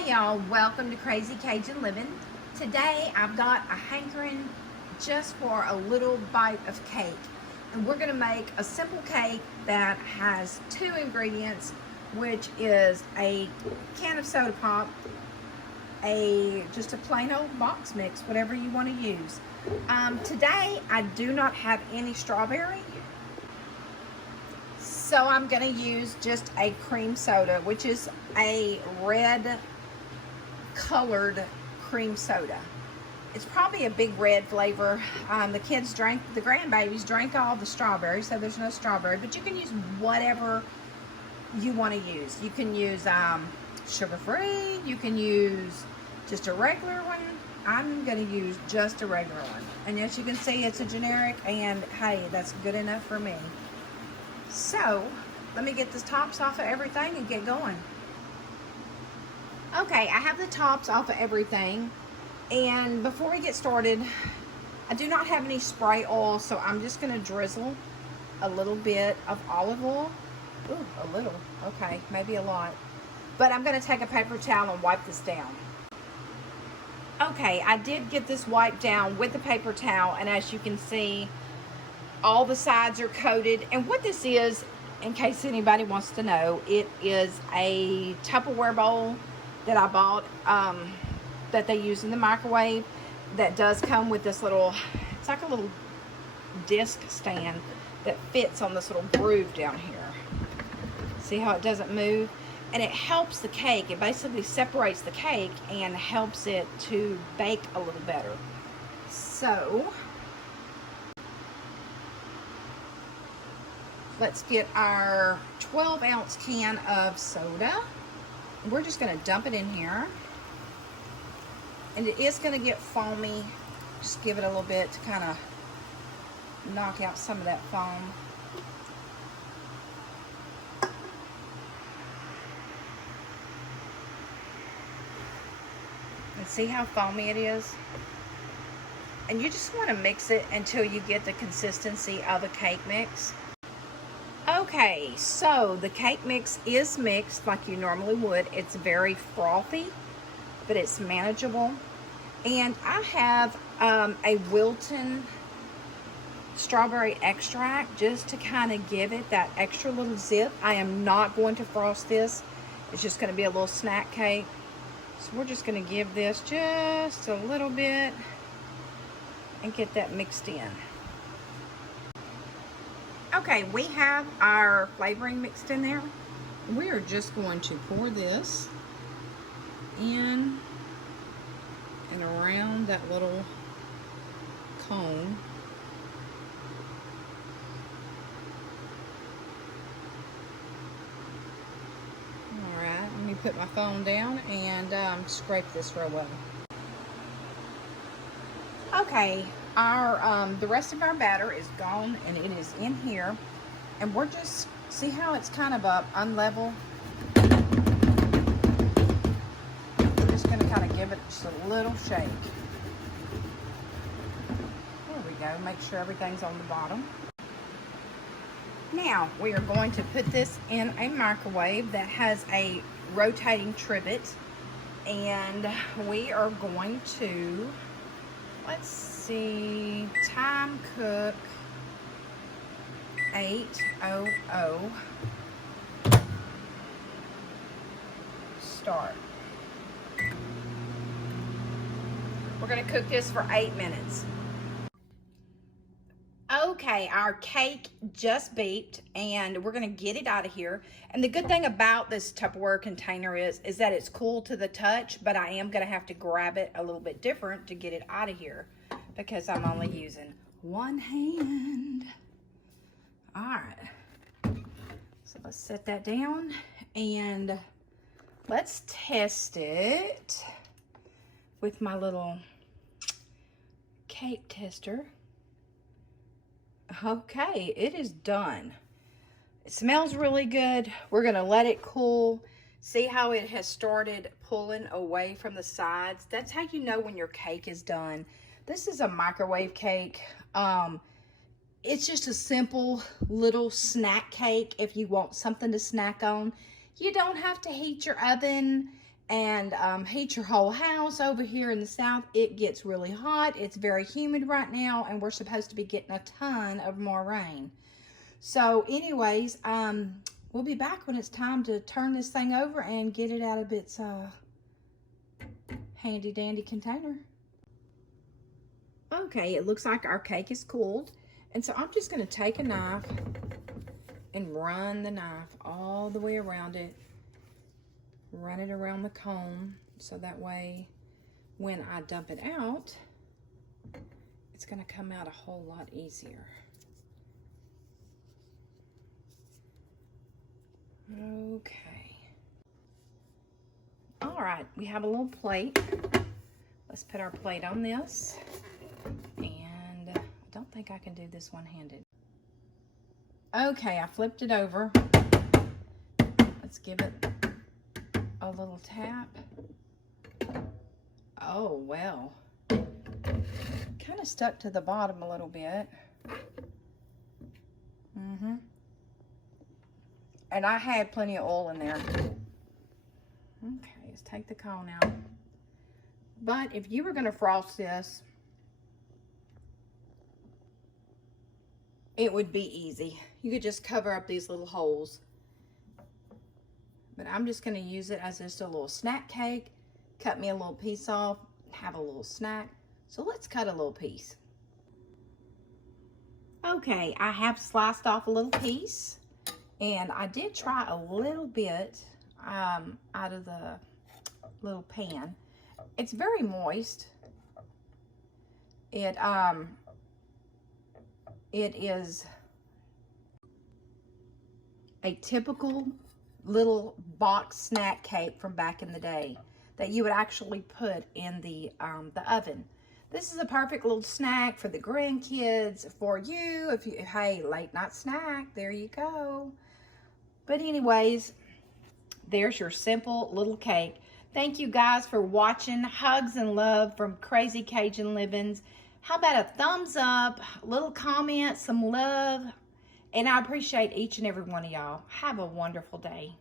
Hey y'all, welcome to Crazy Cajun Living. Today I've got a hankering just for a little bite of cake. And we're gonna make a simple cake that has two ingredients, which is a can of soda pop, just a plain old box mix, whatever you want to use. Today I do not have any strawberry, so I'm gonna use just a cream soda, which is a red colored cream soda. It's probably a big red flavor. The kids drank, the grandbabies drank all the strawberry, so there's no strawberry, but you can use whatever you want to use. You can use sugar-free, you can use just a regular one. I'm going to use just a regular one. And as you can see, it's a generic, and hey, that's good enough for me. So, let me get the tops off of everything and get going. Okay, I have the tops off of everything, and before we get started, I do not have any spray oil, so I'm just going to drizzle a little bit of olive oil. Ooh, a little, okay, maybe a lot. But I'm going to take a paper towel and wipe this down. Okay, I did get this wiped down with the paper towel, and as you can see, all the sides are coated. And what this is, in case anybody wants to know, it is a Tupperware bowl that I bought that they use in the microwave, that does come with this little, it's like a little disc stand that fits on this little groove down here. See how it doesn't move? And it helps the cake. It basically separates the cake and helps it to bake a little better. So let's get our 12-ounce can of soda. We're just going to dump it in here, and it is going to get foamy. Just give it a little bit to kind of knock out some of that foam. And see how foamy it is? And you just want to mix it until you get the consistency of a cake mix. Okay, so the cake mix is mixed like you normally would. It's very frothy, but it's manageable. And I have a Wilton strawberry extract just to kind of give it that extra little zip. I am not going to frost this. It's just going to be a little snack cake. So we're just going to give this just a little bit and get that mixed in. Okay, we have our flavoring mixed in there. We are just going to pour this in and around that little cone. Alright, let me put my phone down and scrape this real well. Okay, our the rest of our batter is gone, and it is in here, and we're just, see how it's kind of unlevel? We're just going to kind of give it just a little shake. There we go. Make sure everything's on the bottom. Now we are going to put this in a microwave that has a rotating trivet, and we are going to, let's see, time cook 800 start. We're going to cook this for 8 minutes. Okay, our cake just beeped, and we're going to get it out of here. And the good thing about this Tupperware container is that it's cool to the touch, but I am going to have to grab it a little bit different to get it out of here because I'm only using one hand. All right, so let's set that down and let's test it with my little cake tester. Okay, it is done. It smells really good. We're gonna let it cool. See how it has started pulling away from the sides? That's how you know when your cake is done. This is a microwave cake. It's just a simple little snack cake if you want something to snack on. You don't have to heat your oven and heat your whole house. Over here in the South, it gets really hot. It's very humid right now, and we're supposed to be getting a ton of more rain. So anyways, we'll be back when it's time to turn this thing over and get it out of its handy dandy container. Okay, it looks like our cake is cooled. And so I'm just going to take a knife and run the knife all the way around it. Run it around the cone so that way when I dump it out, it's going to come out a whole lot easier. Okay. All right, we have a little plate. Let's put our plate on this. And I don't think I can do this one-handed. Okay, I flipped it over. Let's give it a little tap. Oh, well. Kind of stuck to the bottom a little bit. And I had plenty of oil in there. Okay, let's take the cone out. But if you were going to frost this, it would be easy. You could just cover up these little holes. But I'm just going to use it as just a little snack cake. Cut me a little piece off, have a little snack. So let's cut a little piece. Okay, I have sliced off a little piece. And I did try a little bit out of the little pan. It's very moist. It is a typical little box snack cake from back in the day that you would actually put in the oven. This is a perfect little snack for the grandkids, for you, if you, hey, late night snack, there you go. But anyways, there's your simple little cake. Thank you guys for watching. Hugs and love from Crazy Cajun Livings. How about a thumbs up, a little comment, some love, and I appreciate each and every one of y'all. Have a wonderful day.